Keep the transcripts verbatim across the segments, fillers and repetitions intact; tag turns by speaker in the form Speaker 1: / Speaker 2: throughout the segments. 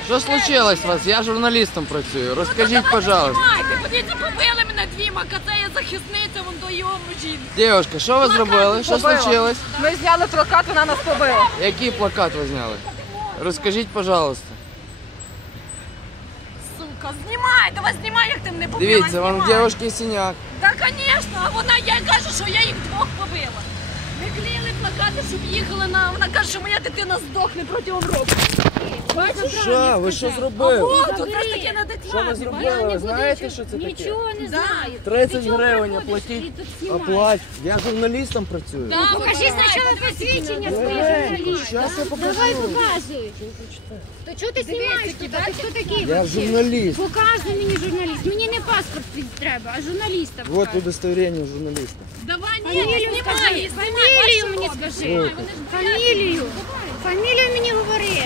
Speaker 1: Що случилось у вас? Я журналістом працюю. Розкажіть, пожалуйста.
Speaker 2: Подивіться, побили мене двіма, це є захисниця, вон до його жінки.
Speaker 1: Дівчинка, що ви зробили? Що случилось?
Speaker 3: Ми зняли плакат, вона нас побила.
Speaker 1: Який плакат ви зняли? Розкажіть, пожалуйста.
Speaker 2: Сука, знімай, давай знімай, як ти мене побила.
Speaker 1: Дивіться, вам в дівчинки синяк.
Speaker 2: Так, звісно, а вона, я кажу, що я їх двох побила. Ми клеїли плакати, щоб їхали на, вона каже, що моя дитина здохне протягом року. Бачиш?
Speaker 1: Що? Ви що зробили?
Speaker 2: О, тут раз таке на
Speaker 1: Що ви зробили? Ви знаєте, що це таке?
Speaker 4: Нічого не знаю.
Speaker 1: тридцять гривень оплатіть. Оплать. Я журналістом працюю.
Speaker 2: Да,
Speaker 4: Покажи спочатку посвідчення своє журналіста.
Speaker 1: Зараз я покажу.
Speaker 4: Давай показуй. То чого ти знімаєш? Ти хто такий?
Speaker 1: Я журналіст.
Speaker 4: Показуй мені журналіст. Мені не паспорт треба, а журналіста
Speaker 1: Вот
Speaker 4: показуй.
Speaker 1: удостоверение журналиста.
Speaker 2: Давай, ні,
Speaker 4: Фамілію
Speaker 2: знімай,
Speaker 4: скажи.
Speaker 2: знімай,
Speaker 4: Фамілію
Speaker 2: бачиш,
Speaker 4: мені
Speaker 2: що
Speaker 4: скажи.
Speaker 2: робить?
Speaker 4: Фамілію. Фамілію мені говори.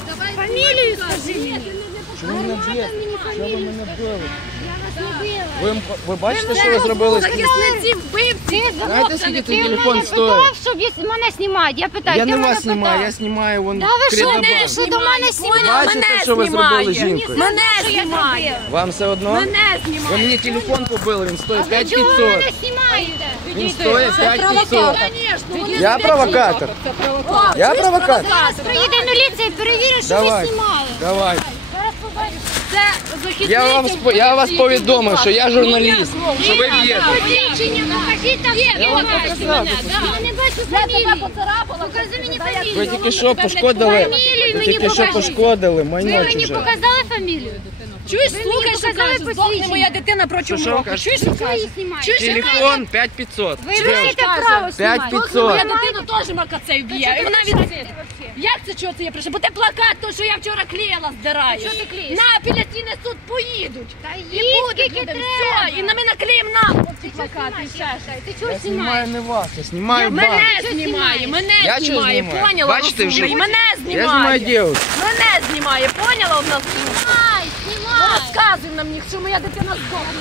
Speaker 4: Фамілію скажи мені.
Speaker 1: Чому ви мене б'єте?
Speaker 4: Мені
Speaker 1: Що ви
Speaker 4: фамілію.
Speaker 1: мене били?
Speaker 4: Я вас не била.
Speaker 1: Ви, ви бачите, що ви зробили?
Speaker 2: Захисниці, вбивці.
Speaker 1: Знаєте, скільки
Speaker 4: Ти
Speaker 1: цей
Speaker 4: в
Speaker 1: телефон
Speaker 4: мене
Speaker 1: стоїть?
Speaker 4: питав, щоб я- мене знімати. Я питаю,
Speaker 1: Я
Speaker 4: ти
Speaker 1: не
Speaker 4: мене
Speaker 1: вас знімаю,
Speaker 4: питав.
Speaker 1: я знімаю вон
Speaker 4: Да ви що,
Speaker 1: Кредобанк.
Speaker 4: не, що до мене знімаєш?
Speaker 1: Бачите, що ви зробили з жінкою?
Speaker 2: Мене
Speaker 4: Що я
Speaker 2: знімає.
Speaker 4: зробила?
Speaker 1: Вам все одно?
Speaker 2: Мене
Speaker 1: Ви
Speaker 2: знімає.
Speaker 1: мені телефон побили, він стоїть
Speaker 4: Ви
Speaker 1: п'ять
Speaker 4: чого ви
Speaker 1: п'ятсот.
Speaker 4: мене знімаєте?
Speaker 1: Він стоїть п'ять п'ятсот.
Speaker 2: Звісно, вони
Speaker 1: Я провокатор.
Speaker 2: О,
Speaker 1: Я
Speaker 2: чуєш,
Speaker 1: провокатор.
Speaker 4: Зараз приїде міліція і перевірить, що ви
Speaker 1: Давай,
Speaker 4: знімали.
Speaker 1: давай.
Speaker 4: Зараз побачиш.
Speaker 2: Це захисниця.
Speaker 1: Я вам спо- я вас
Speaker 2: вбивці,
Speaker 1: повідомив,
Speaker 2: які
Speaker 1: що я
Speaker 2: вбивали.
Speaker 1: журналіст, що ви б'єте.
Speaker 4: Посвідчення, покажіть там,
Speaker 2: Є,
Speaker 4: я
Speaker 2: от
Speaker 4: бачу
Speaker 2: покажи
Speaker 4: мене.
Speaker 2: мене,
Speaker 4: да. Я не бачу
Speaker 2: Я тебе
Speaker 4: фамілії.
Speaker 2: поцарапала.
Speaker 4: Покажи мені
Speaker 2: Дай я
Speaker 4: фамілію.
Speaker 1: Ви тільки що пошкодили,
Speaker 4: Фамілію
Speaker 1: ви
Speaker 4: мені
Speaker 1: тільки що
Speaker 4: покажіть.
Speaker 1: пошкодили
Speaker 4: Ви
Speaker 1: майно
Speaker 4: мені
Speaker 1: чуже.
Speaker 4: показали фамілію?
Speaker 2: Чуєш,
Speaker 4: Ви
Speaker 2: слухай,
Speaker 4: мені
Speaker 2: що
Speaker 4: показали
Speaker 2: кажеш, здохне
Speaker 4: посвідчення.
Speaker 2: моя дитина протягом
Speaker 1: Що ви
Speaker 2: року.
Speaker 1: кажете?
Speaker 2: Чуєш, що
Speaker 4: Що
Speaker 2: кажеш?
Speaker 4: її знімаєте?
Speaker 2: Чуєш, що кажеш?
Speaker 1: Телефон п'ять п'ятсот.
Speaker 4: Ви маєте право
Speaker 1: п'ять
Speaker 4: знімати.
Speaker 1: п'ятсот.
Speaker 2: Моя дитину теж макацей вб'є. І вона від... Як це чого це я прийшла? Бо ти плакат, то, що я вчора клеїла, здираєш.
Speaker 4: Що ти клеїш?
Speaker 2: На апеляційний суд поїдуть.
Speaker 4: Та
Speaker 2: І
Speaker 4: їдь,
Speaker 2: будуть
Speaker 4: скільки
Speaker 2: люди.
Speaker 4: треба.
Speaker 2: Все, і на мене клеїм на ці плакати. і ще щось.
Speaker 4: Ти чого
Speaker 1: Я
Speaker 4: знімаєш?
Speaker 1: знімаю не вас, я знімаю банк.
Speaker 2: Мене
Speaker 4: Що
Speaker 2: знімає,
Speaker 4: знімаєш?
Speaker 2: мене
Speaker 1: Я що
Speaker 2: знімає,
Speaker 1: знімаю?
Speaker 2: поняла?
Speaker 1: Бачите, вже-
Speaker 2: Слухай, мене
Speaker 1: Я знімаю
Speaker 2: знімає.
Speaker 1: дівчинку.
Speaker 2: Мене знімає, поняла в нас?
Speaker 4: Знімай, знімай.
Speaker 2: Розказуй нам їх, що моя дитина здохне.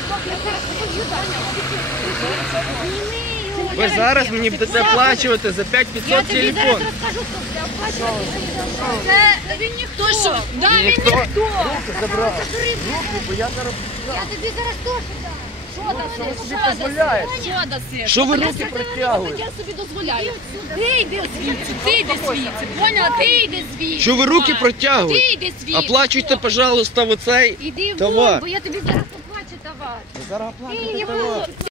Speaker 1: Ви зараз мені будете оплачувати за п'ять
Speaker 4: Я
Speaker 1: п'ятсот
Speaker 4: тобі зараз
Speaker 1: телефон.
Speaker 4: розкажу, хто буде оплачувати.
Speaker 2: Це він ніхто що? Да, він
Speaker 1: Ніхто.
Speaker 2: ніхто.
Speaker 1: Руки забрав. Руки, бо я зараз...
Speaker 4: Я тобі зараз теж дам.
Speaker 2: Що
Speaker 1: Що ви
Speaker 2: даси?
Speaker 1: собі
Speaker 2: Що
Speaker 1: дозволяєте?
Speaker 2: даси? Що даси?
Speaker 1: Що ви руки протягуєте?
Speaker 2: Я собі дозволяю. Ти йди звідси, ти йди звідси. Поняла? Ти йди звідси.
Speaker 1: Що ви руки
Speaker 2: Ти
Speaker 1: протягуєте?
Speaker 2: йди звідси.
Speaker 1: Оплачуйте, пожалуйста, оцей
Speaker 4: Іди
Speaker 1: товар.
Speaker 4: вон, бо я тобі зараз оплачу товар.
Speaker 1: Зараз
Speaker 4: Ти
Speaker 1: оплачуйте
Speaker 4: його
Speaker 1: товар.